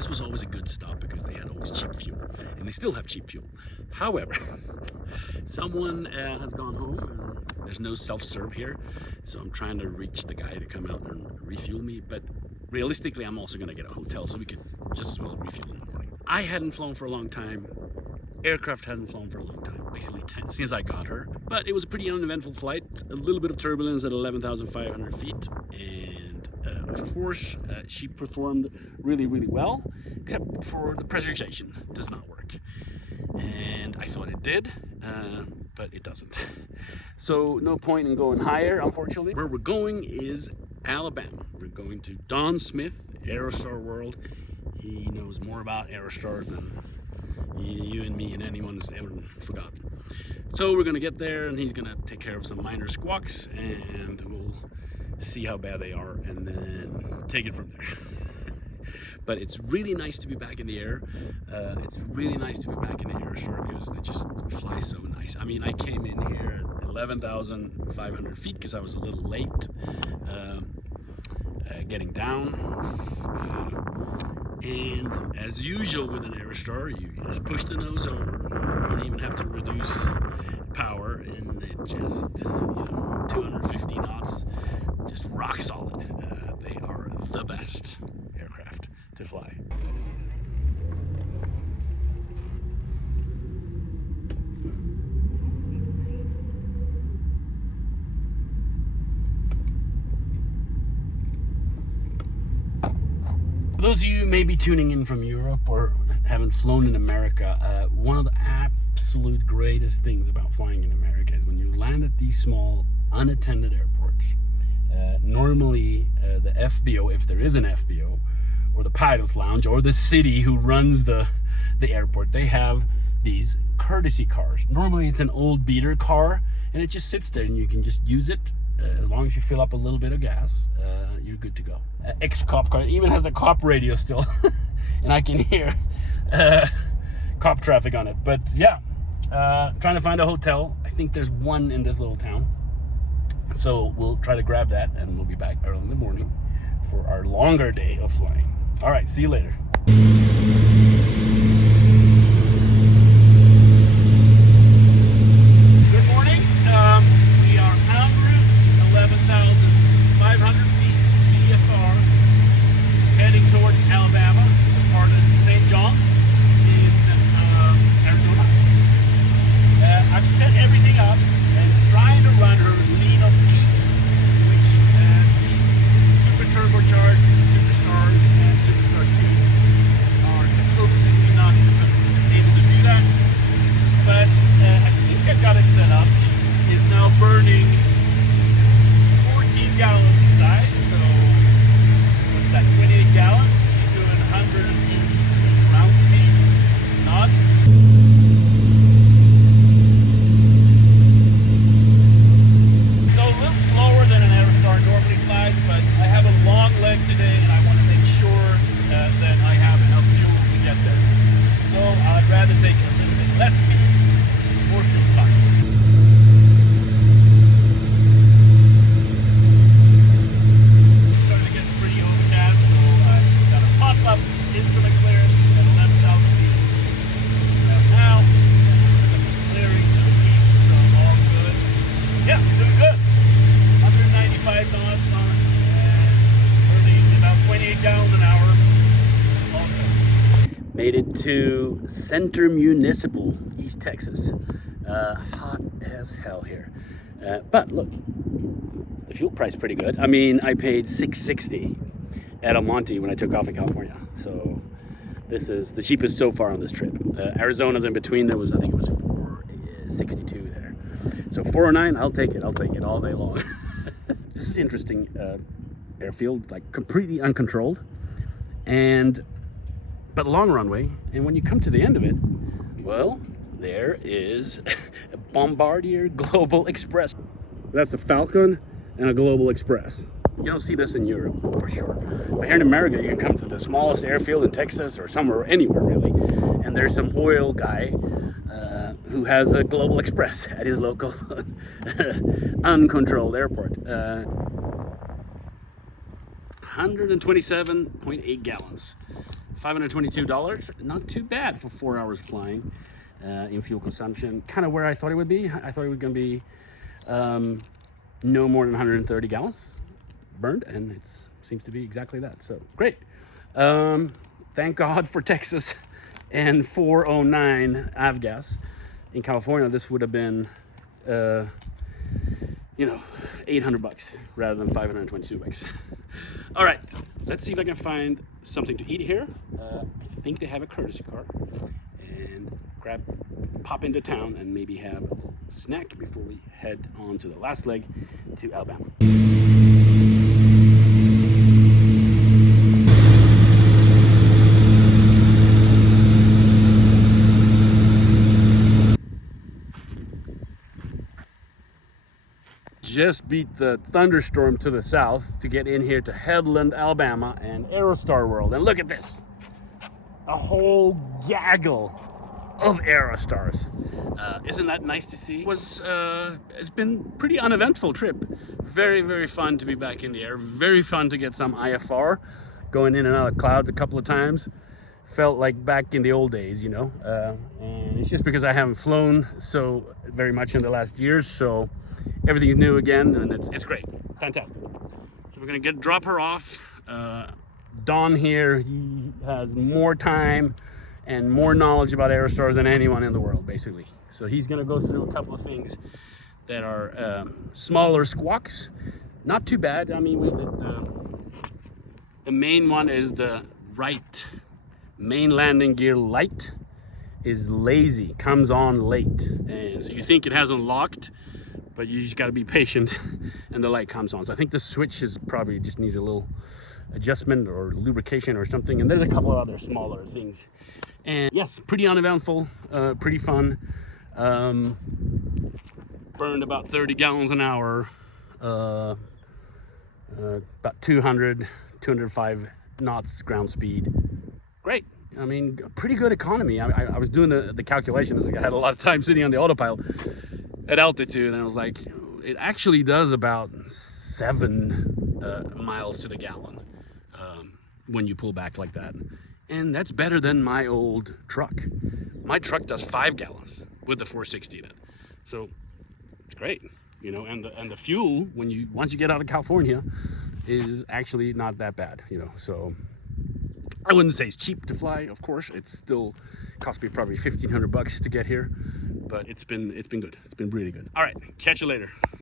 this was always a good stop because they had always cheap fuel, and they still have cheap fuel. However, someone has gone home, and there's no self-serve here, so I'm trying to reach the guy to come out and refuel me. But realistically, I'm also going to get a hotel, so we could just as well refuel in the morning. I hadn't flown for a long time. Aircraft hadn't flown for a long time, basically since I got her. But it was a pretty uneventful flight, a little bit of turbulence at 11,500 feet, and of course she performed really well, except for the pressurization does not work. And I thought it did, but it doesn't. So no point in going higher, unfortunately. Where we're going is Alabama. We're going to Don Smith, Aerostar World. He knows more about Aerostar than you and me and anyone has ever forgotten. So we're gonna get there, and he's gonna take care of some minor squawks, and we'll see how bad they are and then take it from there. But it's really nice to be back in the air. It's really nice to be back in the Aerostar because they just fly so nice. I mean, I came in here at 11,500 feet because I was a little late getting down. And as usual with an Aerostar, you just push the nose over. You don't even have to reduce power, and it just, 250 knots, just rock solid. They are the best aircraft to fly. For those of you maybe tuning in from Europe or haven't flown in America, one of the absolute greatest things about flying in America is when you land at these small unattended airports. Normally the FBO, if there is an FBO, or the pilot's lounge, or the city who runs the airport, they have these courtesy cars. Normally it's an old beater car, and it just sits there and you can just use it. As long as you fill up a little bit of gas, you're good to go. Ex-cop car, it even has the cop radio still, and I can hear cop traffic on it. But yeah, trying to find a hotel. I think there's one in this little town, so we'll try to grab that, and we'll be back early in the morning for our longer day of flying. All right, see you later. Good morning. We are en route, 11,500 feet VFR, heading towards Alabama, part of St. John's in Arizona. I've set everything up and trying to run her lean of peak, which these super turbocharged SuperStars and SuperStar II are supposedly not able to do that. But I think I've got it set up. She is now burning 14 gallons a side, so what's that, 28 gallons? She's doing 180 ground speed knots. So a little slower than an Aerostar normally flies, but I have a long leg today, and I want to make sure that I have enough fuel to get there. So I'd rather take a little bit less speed, more fuel time. Instrument clearance at 11,000 feet. Now, it's clearing to the east, so all good. Yeah, doing good. 195 knots on, and burning about 28 gallons an hour. All good. Made it to Center Municipal, East Texas. Hot as hell here. But look, the fuel price is pretty good. I mean, I paid $6.60 at El Monte when I took off in California. So this is the cheapest so far on this trip. Arizona's in between. There was, I think it was $4.62 there. So $4.09, I'll take it all day long. This is interesting airfield, like completely uncontrolled, but long runway. And when you come to the end of it, well, there is a Bombardier Global Express. That's a Falcon and a Global Express. You don't see this in Europe, for sure. But here in America, you can come to the smallest airfield in Texas or somewhere, anywhere really, and there's some oil guy who has a Global Express at his local uncontrolled airport. 127.8 gallons. $522, not too bad for 4 hours flying in fuel consumption. Kind of where I thought it would be. I thought it was going to be no more than 130 gallons burned, and it seems to be exactly that. So great. Thank God for Texas and 409 avgas. In California, this would have been, you know, $800 rather than $522. All right, let's see if I can find something to eat here. I think they have a courtesy car, and pop into town and maybe have a little snack before we head on to the last leg to Alabama. Just beat the thunderstorm to the south to get in here to Headland, Alabama, and Aerostar World. And look at this, a whole gaggle of Aerostars. Isn't that nice to see? It's been pretty uneventful trip. Very, very fun to be back in the air. Very fun to get some IFR, going in and out of clouds a couple of times. Felt like back in the old days, you know. And it's just because I haven't flown so very much in the last years, so everything's new again, and it's great, fantastic. So we're gonna drop her off. Don here, he has more time and more knowledge about Aerostars than anyone in the world, basically. So he's gonna go through a couple of things that are smaller squawks. Not too bad. I mean, the main one is the right main landing gear light is lazy, comes on late. And so you think it has unlocked, but you just gotta be patient and the light comes on. So I think the switch is probably just needs a little adjustment or lubrication or something. And there's a couple of other smaller things. And yes, pretty uneventful, pretty fun. Burned about 30 gallons an hour, about 205 knots ground speed. Great. I mean, pretty good economy. I was doing the calculations. I had a lot of time sitting on the autopilot at altitude, and I was like, it actually does about 7 miles to the gallon when you pull back like that. And that's better than my old truck. My truck does 5 gallons with the 460 in it. So it's great, you know, and the fuel, once you get out of California, is actually not that bad, you know. So I wouldn't say it's cheap to fly, of course. It still cost me probably $1,500 to get here, but it's been good. It's been really good. All right, catch you later.